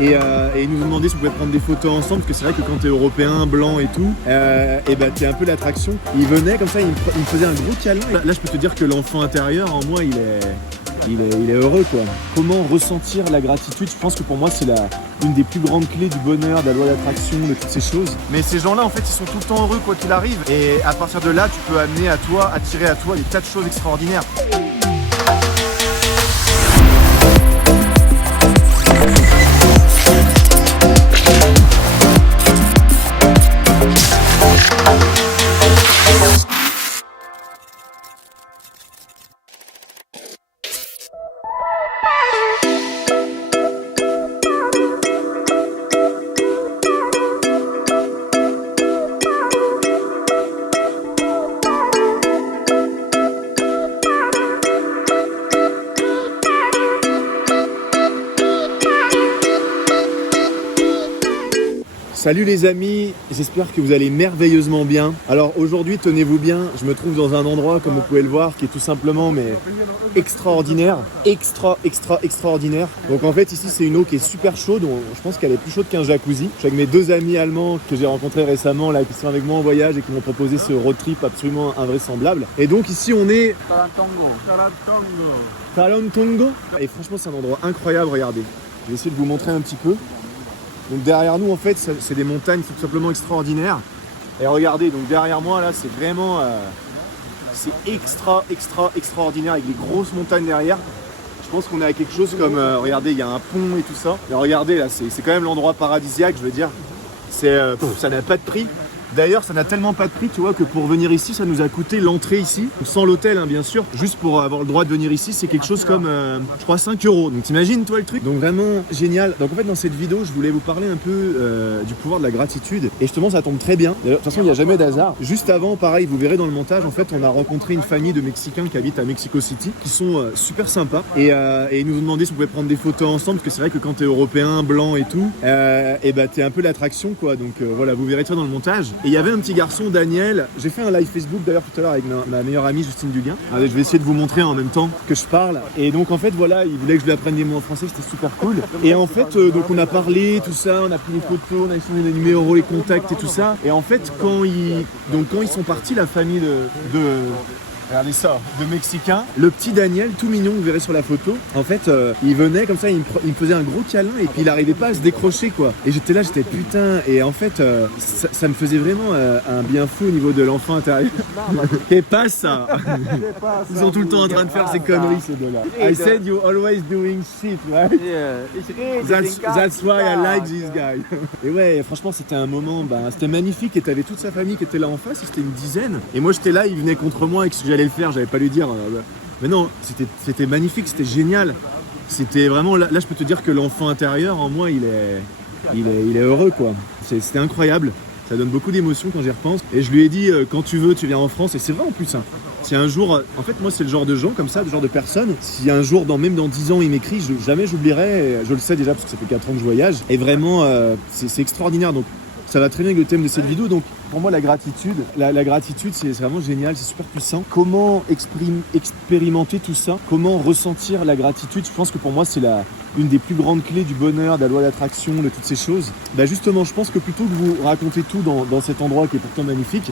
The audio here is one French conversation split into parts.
et ils nous ont demandé si on pouvait prendre des photos ensemble, parce que c'est vrai que quand t'es européen, blanc et tout, et bah t'es un peu l'attraction. Ils venaient comme ça, ils me faisaient un gros câlin. Là je peux te dire que l'enfant intérieur en moi il est heureux quoi. Comment ressentir la gratitude? Je pense que pour moi c'est une des plus grandes clés du bonheur, de la loi d'attraction, de toutes ces choses. Mais ces gens-là en fait ils sont tout le temps heureux quoi qu'il arrive. Et à partir de là tu peux attirer à toi des tas de choses extraordinaires. Salut les amis, j'espère que vous allez merveilleusement bien. Alors aujourd'hui, tenez-vous bien, je me trouve dans un endroit, comme vous pouvez le voir, qui est tout simplement mais extraordinaire. Extraordinaire. Donc en fait ici c'est une eau qui est super chaude, je pense qu'elle est plus chaude qu'un jacuzzi. Je suis avec mes deux amis allemands que j'ai rencontrés récemment, là, qui sont avec moi en voyage et qui m'ont proposé ce road trip absolument invraisemblable. Et donc ici on est... Talantongo. Et franchement c'est un endroit incroyable, regardez. Je vais essayer de vous montrer un petit peu. Donc derrière nous en fait c'est des montagnes tout simplement extraordinaires. Et regardez, donc derrière moi là c'est vraiment c'est extraordinaire avec les grosses montagnes derrière. Je pense qu'on est à quelque chose comme regardez, il y a un pont et tout ça. Et regardez là c'est quand même l'endroit paradisiaque, je veux dire. Ça n'a pas de prix. D'ailleurs, ça n'a tellement pas de prix, tu vois, que pour venir ici, ça nous a coûté l'entrée ici, sans l'hôtel, hein, bien sûr. Juste pour avoir le droit de venir ici, c'est quelque chose comme, je crois, 5 €. Donc t'imagines, toi, le truc? Donc vraiment génial. Donc en fait, dans cette vidéo, je voulais vous parler un peu du pouvoir de la gratitude. Et justement, ça tombe très bien. D'ailleurs, de toute façon, il n'y a jamais d'hasard. Juste avant, pareil, vous verrez dans le montage, en fait, on a rencontré une famille de Mexicains qui habitent à Mexico City, qui sont super sympas. Et ils nous ont demandé si on pouvait prendre des photos ensemble, parce que c'est vrai que quand t'es européen, blanc et tout, et bah t'es un peu l'attraction, quoi. Donc voilà, vous verrez ça dans le montage. Et il y avait un petit garçon, Daniel. J'ai fait un live Facebook d'ailleurs tout à l'heure avec ma meilleure amie Justine Duguin. Allez, je vais essayer de vous montrer en même temps que je parle. Et donc en fait voilà, il voulait que je lui apprenne des mots en français, c'était super cool. Et en fait donc on a parlé, tout ça, on a pris des photos, on a échangé des numéros, les contacts et tout ça. Et en fait quand ils sont partis, la famille regardez ça, de Mexicains. Le petit Daniel, tout mignon, vous verrez sur la photo. En fait, il venait comme ça, il me faisait un gros câlin et puis il n'arrivait pas à se décrocher quoi. Et j'étais là, j'étais putain. Et en fait, ça me faisait vraiment un bien fou au niveau de l'enfant intérieur. Et pas ça. Ils sont tout le temps en train de faire ces conneries ces deux-là. I said you always doing shit, right? That's why I like this guy. Et ouais, franchement, c'était un moment, c'était magnifique. Et t'avais toute sa famille qui était là en face, c'était une dizaine. Et moi, j'étais là, il venait contre moi et que j'allais le faire, j'allais pas lui dire. Mais non, c'était magnifique, c'était génial. C'était vraiment, là, je peux te dire que l'enfant intérieur en moi, il est heureux, quoi. C'était incroyable. Ça donne beaucoup d'émotions quand j'y repense. Et je lui ai dit, quand tu veux, tu viens en France. Et c'est vrai en plus. Hein. Si un jour, en fait, moi, c'est le genre de gens comme ça, le genre de personnes. Si un jour, même dans 10 ans, il m'écrit, jamais j'oublierai. Je le sais déjà parce que ça fait 4 ans que je voyage. Et vraiment, c'est extraordinaire. Donc, ça va très bien avec le thème de cette vidéo. Donc, pour moi, la gratitude, c'est vraiment génial, c'est super puissant. Comment expérimenter tout ça? Comment ressentir la gratitude? Je pense que pour moi, c'est une des plus grandes clés du bonheur, de la loi d'attraction, de toutes ces choses. Justement, je pense que plutôt que vous raconter tout dans cet endroit qui est pourtant magnifique,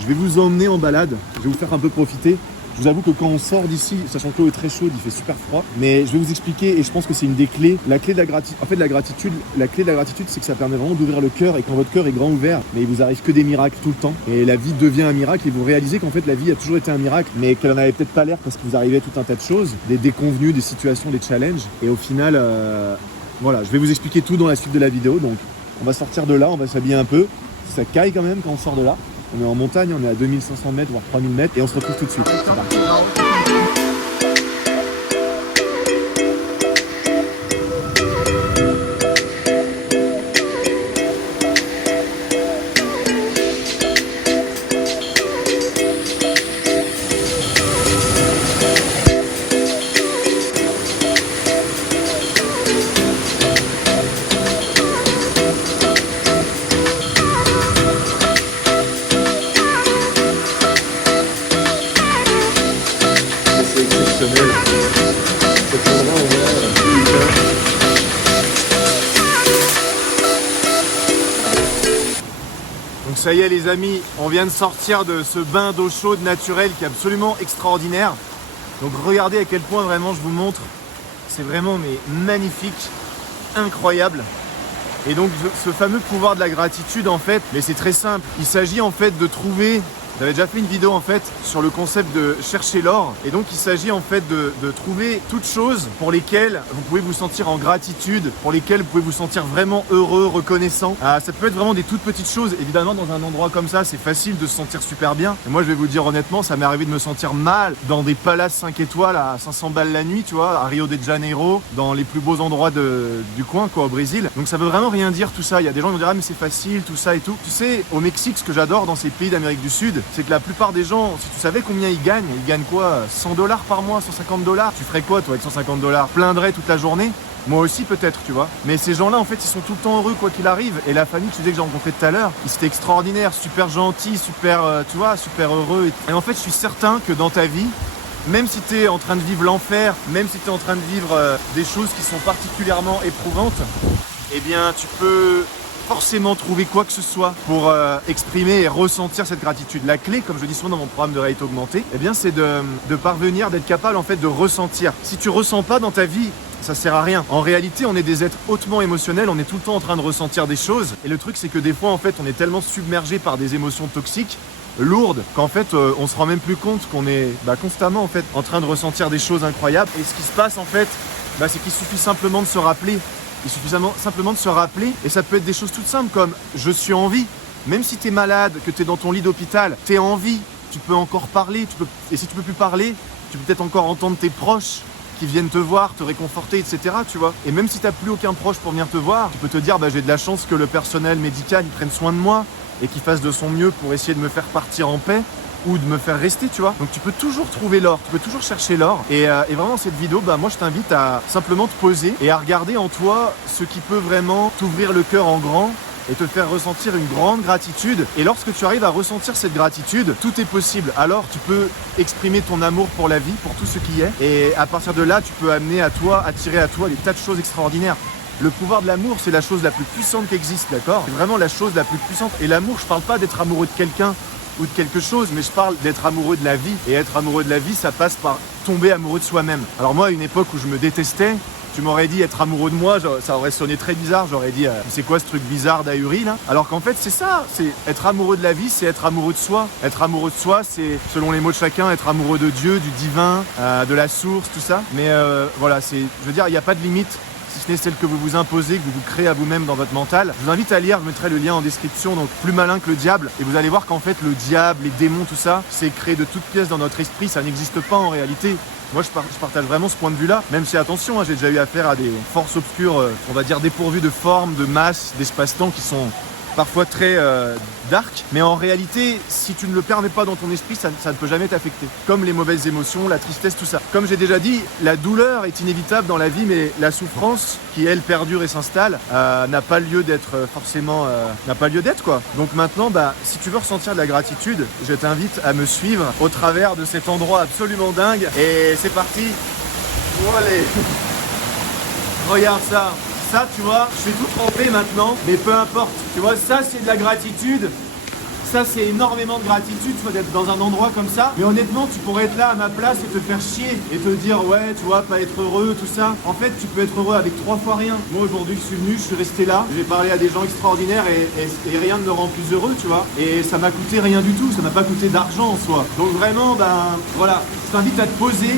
je vais vous emmener en balade, je vais vous faire un peu profiter. Je vous avoue que quand on sort d'ici, sachant que l'eau est très chaude, il fait super froid, mais je vais vous expliquer et je pense que c'est une des clés. La clé de la gratitude, en fait, la clé de la gratitude, c'est que ça permet vraiment d'ouvrir le cœur et quand votre cœur est grand ouvert, mais il vous arrive que des miracles tout le temps et la vie devient un miracle et vous réalisez qu'en fait la vie a toujours été un miracle, mais qu'elle en avait peut-être pas l'air parce qu'il vous arrivait tout un tas de choses, des déconvenues, des situations, des challenges et au final, voilà, je vais vous expliquer tout dans la suite de la vidéo. Donc, on va sortir de là, on va s'habiller un peu. Ça caille quand même quand on sort de là. On est en montagne, on est à 2500 mètres, voire 3000 mètres et on se retrouve tout de suite. C'est parti. Donc ça y est les amis, on vient de sortir de ce bain d'eau chaude naturelle qui est absolument extraordinaire. Donc regardez à quel point vraiment je vous montre, c'est vraiment mais magnifique, incroyable. Et donc ce fameux pouvoir de la gratitude en fait, mais c'est très simple. Il s'agit en fait de trouver, j'avais déjà fait une vidéo en fait sur le concept de chercher l'or. Et donc il s'agit en fait de trouver toutes choses pour lesquelles vous pouvez vous sentir en gratitude, pour lesquelles vous pouvez vous sentir vraiment heureux, reconnaissant. Ça peut être vraiment des toutes petites choses. Évidemment dans un endroit comme ça, c'est facile de se sentir super bien. Et moi je vais vous dire honnêtement, ça m'est arrivé de me sentir mal dans des palaces 5 étoiles à 500 balles la nuit, tu vois, à Rio de Janeiro, dans les plus beaux endroits du coin quoi, au Brésil. Donc ça veut vraiment rien dire tout ça. Il y a des gens qui vont dire ah mais c'est facile, tout ça et tout. Tu sais, au Mexique, ce que j'adore dans ces pays d'Amérique du Sud, c'est que la plupart des gens, si tu savais combien ils gagnent quoi, 100 $ par mois, 150 $. Tu ferais quoi toi avec 150 $? Plaindrais toute la journée? Moi aussi peut-être, tu vois. Mais ces gens-là, en fait, ils sont tout le temps heureux quoi qu'il arrive. Et la famille, tu sais que j'ai rencontré tout à l'heure, ils étaient extraordinaires, super gentils, super, tu vois, super heureux. Et en fait, je suis certain que dans ta vie, même si tu es en train de vivre l'enfer, même si tu es en train de vivre des choses qui sont particulièrement éprouvantes, eh bien, tu peux forcément trouver quoi que ce soit pour exprimer et ressentir cette gratitude. La clé, comme je dis souvent dans mon programme de réalité augmentée, eh bien c'est de parvenir, d'être capable en fait de ressentir. Si tu ressens pas dans ta vie, ça sert à rien. En réalité, on est des êtres hautement émotionnels, on est tout le temps en train de ressentir des choses. Et le truc, c'est que des fois, en fait, on est tellement submergé par des émotions toxiques, lourdes, qu'en fait, on se rend même plus compte qu'on est constamment en fait en train de ressentir des choses incroyables. Et ce qui se passe en fait, c'est qu'il suffit simplement de se rappeler. Il suffit simplement de se rappeler, et ça peut être des choses toutes simples comme je suis en vie. Même si tu es malade, que tu es dans ton lit d'hôpital, tu es en vie, tu peux encore parler, et si tu peux plus parler, tu peux peut-être encore entendre tes proches qui viennent te voir, te réconforter, etc. Tu vois. Et même si tu n'as plus aucun proche pour venir te voir, tu peux te dire j'ai de la chance que le personnel médical il prenne soin de moi et qu'il fasse de son mieux pour essayer de me faire partir en paix ou de me faire rester, tu vois. Donc tu peux toujours trouver l'or, tu peux toujours chercher l'or. Et vraiment cette vidéo, moi je t'invite à simplement te poser et à regarder en toi ce qui peut vraiment t'ouvrir le cœur en grand et te faire ressentir une grande gratitude. Et lorsque tu arrives à ressentir cette gratitude, tout est possible. Alors tu peux exprimer ton amour pour la vie, pour tout ce qui est. Et à partir de là, tu peux attirer à toi des tas de choses extraordinaires. Le pouvoir de l'amour, c'est la chose la plus puissante qui existe, d'accord? C'est vraiment la chose la plus puissante. Et l'amour, je parle pas d'être amoureux de quelqu'un ou de quelque chose, mais je parle d'être amoureux de la vie. Et être amoureux de la vie, ça passe par tomber amoureux de soi-même. Alors moi, à une époque où je me détestais, tu m'aurais dit être amoureux de moi, ça aurait sonné très bizarre. J'aurais dit, c'est quoi ce truc bizarre d'ahuri là? Alors qu'en fait, c'est ça. C'est être amoureux de la vie, c'est être amoureux de soi. Être amoureux de soi, c'est, selon les mots de chacun, être amoureux de Dieu, du divin, de la source, tout ça. Mais voilà, je veux dire, il n'y a pas de limite. Si ce n'est celle que vous vous imposez, que vous vous créez à vous-même dans votre mental. Je vous invite à lire, je mettrai le lien en description, donc Plus malin que le diable. Et vous allez voir qu'en fait, le diable, les démons, tout ça, c'est créé de toutes pièces dans notre esprit, ça n'existe pas en réalité. Moi, je partage vraiment ce point de vue-là, même si, attention, j'ai déjà eu affaire à des forces obscures, on va dire dépourvues de forme, de masse, d'espace-temps qui sont parfois très dark, mais en réalité, si tu ne le permets pas dans ton esprit, ça ne peut jamais t'affecter. Comme les mauvaises émotions, la tristesse, tout ça. Comme j'ai déjà dit, la douleur est inévitable dans la vie, mais la souffrance, qui elle perdure et s'installe, n'a pas lieu d'être forcément, n'a pas lieu d'être quoi. Donc maintenant, si tu veux ressentir de la gratitude, je t'invite à me suivre au travers de cet endroit absolument dingue. Et c'est parti. Allez. Regarde ça. Ça, tu vois, je suis tout trempé maintenant, mais peu importe. Tu vois, ça, c'est de la gratitude. Ça, c'est énormément de gratitude, tu vois, d'être dans un endroit comme ça. Mais honnêtement, tu pourrais être là à ma place et te faire chier et te dire, ouais, tu vois, pas être heureux, tout ça. En fait, tu peux être heureux avec 3 fois rien. Moi, aujourd'hui, je suis venu, je suis resté là. J'ai parlé à des gens extraordinaires et rien ne me rend plus heureux, tu vois. Et ça m'a coûté rien du tout. Ça m'a pas coûté d'argent en soi. Donc vraiment, voilà, je t'invite à te poser,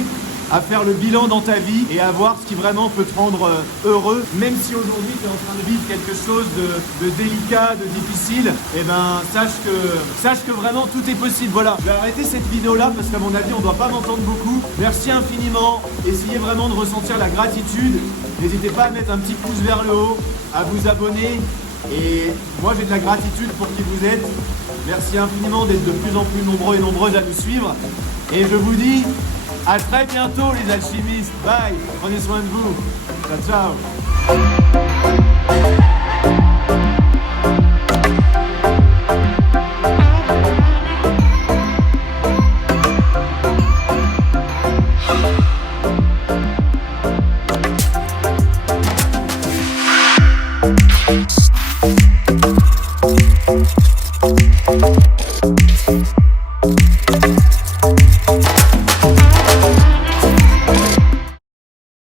à faire le bilan dans ta vie et à voir ce qui vraiment peut te rendre heureux. Même si aujourd'hui tu es en train de vivre quelque chose de délicat, de difficile, sache que vraiment tout est possible. Voilà, je vais arrêter cette vidéo là parce qu'à mon avis on ne doit pas m'entendre beaucoup. Merci infiniment, essayez vraiment de ressentir la gratitude. N'hésitez pas à mettre un petit pouce vers le haut, à vous abonner. Et moi j'ai de la gratitude pour qui vous êtes. Merci infiniment d'être de plus en plus nombreux et nombreuses à nous suivre. Et je vous dis à très bientôt les alchimistes. Bye. Prenez soin de vous. Ciao, ciao.